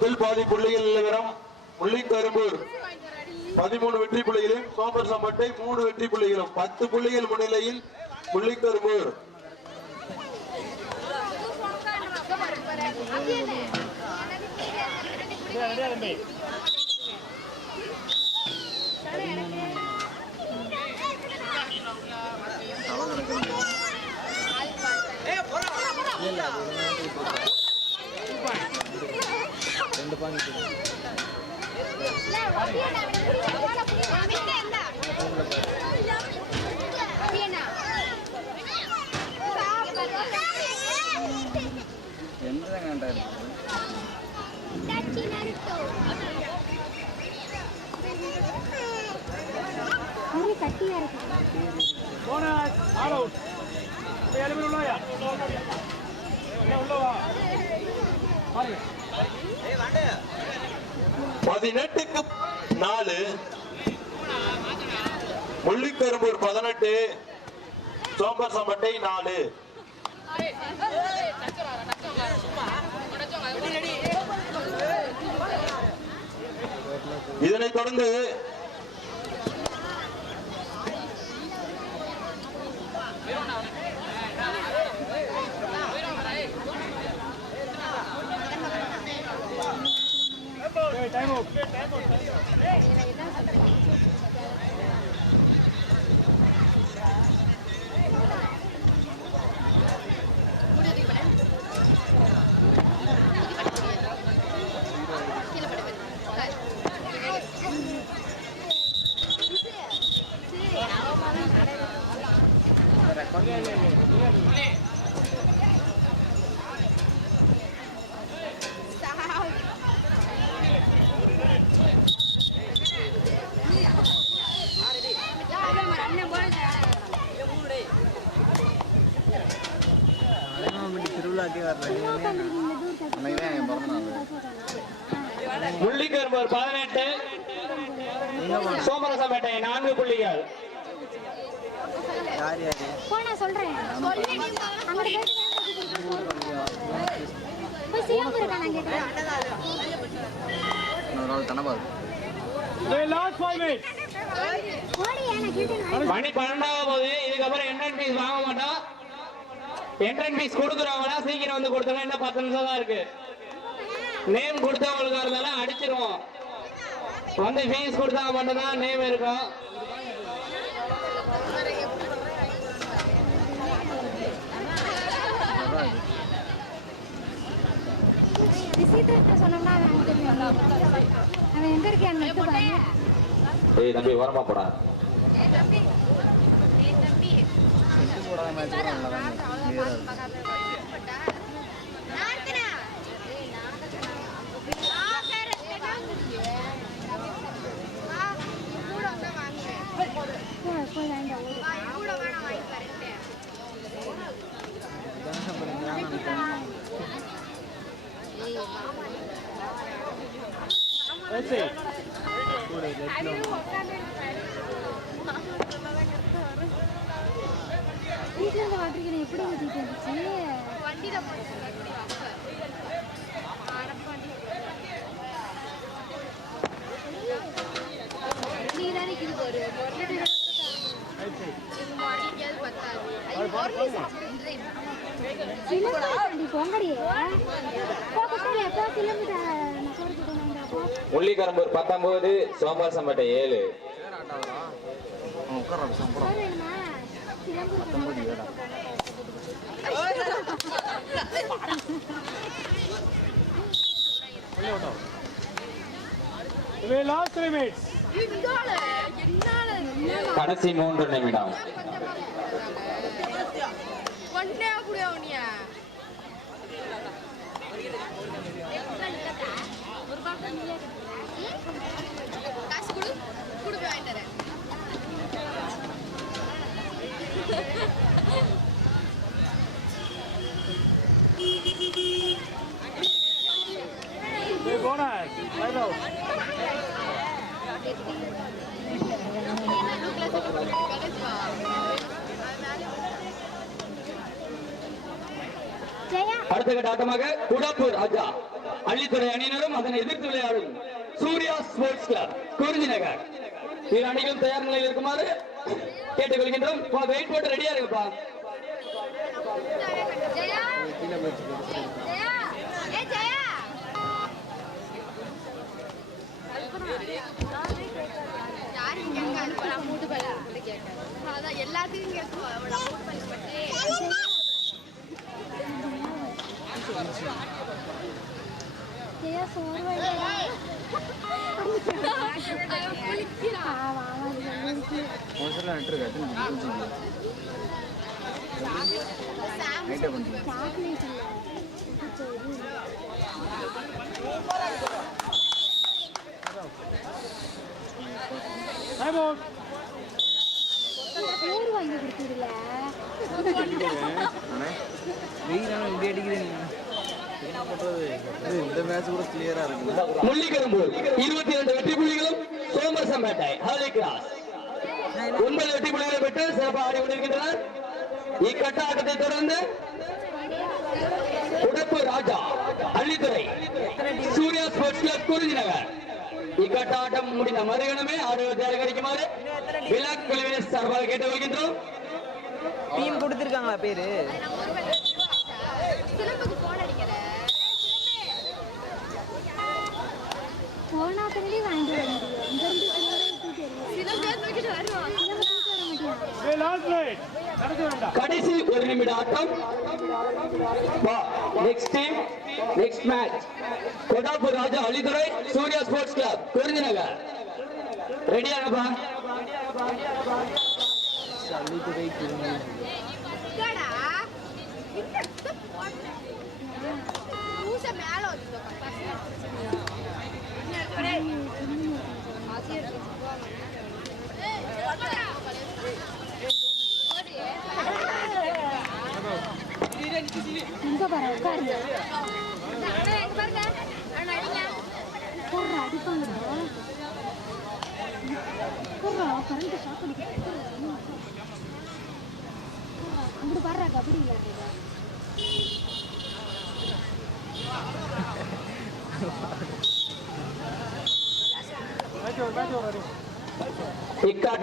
முதல் பாதி புள்ளிகள் நிலவரம் முள்ளிக்கரும்பூர் பதிமூணு வெற்றி புள்ளிகளும் சோம்பர் சம்பட்டை மூணு வெற்றி புள்ளிகளும் பத்து புள்ளிகள் முன்னிலையில் முள்ளிக்கரும்பூர் Yeah, yeah, yeah. ஏழு பேர் உள்ளவா பதினெட்டுக்கு நாலு. முள்ளிக்கரும்பூர் பதினெட்டு. சோம்பர் சம்பட்டை நாலு. இதனைத் தொடர்ந்து ஃபைவ் மினிட்ஸ் ஓடியா நான் கேட்டேன்? மணி பன்னெண்டாவது போது. இதுக்கப்புறம் என்ட்ரன் ஃபீஸ் வாங்க மாட்டோம். என்ட்ரன் ஃபீஸ் கொடுக்குறவங்கன்னா சீக்கிரம் வந்து கொடுத்தோம்னா இன்னும் பத்து நிமிஷம் தான் இருக்கு. நேம் கொடுத்தவங்களுக்கு இருந்தாலும் அடிச்சிருவோம். வந்து ஃபீஸ் கொடுத்தா மட்டும்தான் நேம் இருக்கும். அங்க தெரியும் அவன் எங்க இருக்கான்னு போறது கொண்டு முள்ளிக்கரும்பூர் பத்தொன்பது சோமரசம்பேட்டை ஏழு. உட்கார கடைசி மூன்று நிமிடம். காசு கொடு. கொடுக்க அடுத்த கட்ட ஆட்டமாக உடாப்பூர் ராஜா அள்ளித்துறை அணியினரும் அதனை எதிர்த்து விளையாடும் சூர்யா ஸ்போர்ட்ஸ் கிளப் குறிஞ்சி நகர். இரு அணிகளும் தயார் நிலையில் இருக்குமாறு கேட்டுக்கொள்கின்றோம். வெயிட் போட்டு ரெடியா இருக்குப்பா 爷爷说：“喂。”哈哈哈哈哈！哎呀，的来，不。来。முள்ளிக்கரும்பு முள்ளிக்கரும்பூர் இருபத்தி இரண்டு வெற்றி புள்ளிகளும் சோமரசம்பேட்டை ஹாலி கிராஸ் ஒன்பது வெற்றி புள்ளிகளை பெற்று சிறப்பாக ஆடி கொண்டிருக்கின்றனர் இக்கட்ட ஆட்டத்தை தொடர்ந்து உடப்பு ராஜா அள்ளித்துறை சூர்யா ஸ்போர்ட்ஸ் கிளப் குறிஞ்சி நகர் இக்கட்ட ஆட்டம் முடிந்த மறுகணமே ஆடுவர் தயாரிக்குமாறு விழாக் குழுவினர் சார்பாக கேட்டுக் கொள்கின்றோம் டீம் கொடுத்திருக்காங்களா பேரு? நடக்க வேண்டாம். கடைசி ஒரு நிமிட ஆட்டம் next team next match Kodappur Raja Alithurai Surya sports club Kurinji Nagar அங்கிட்டு பாடுறா கபடி விளையாடுறத Match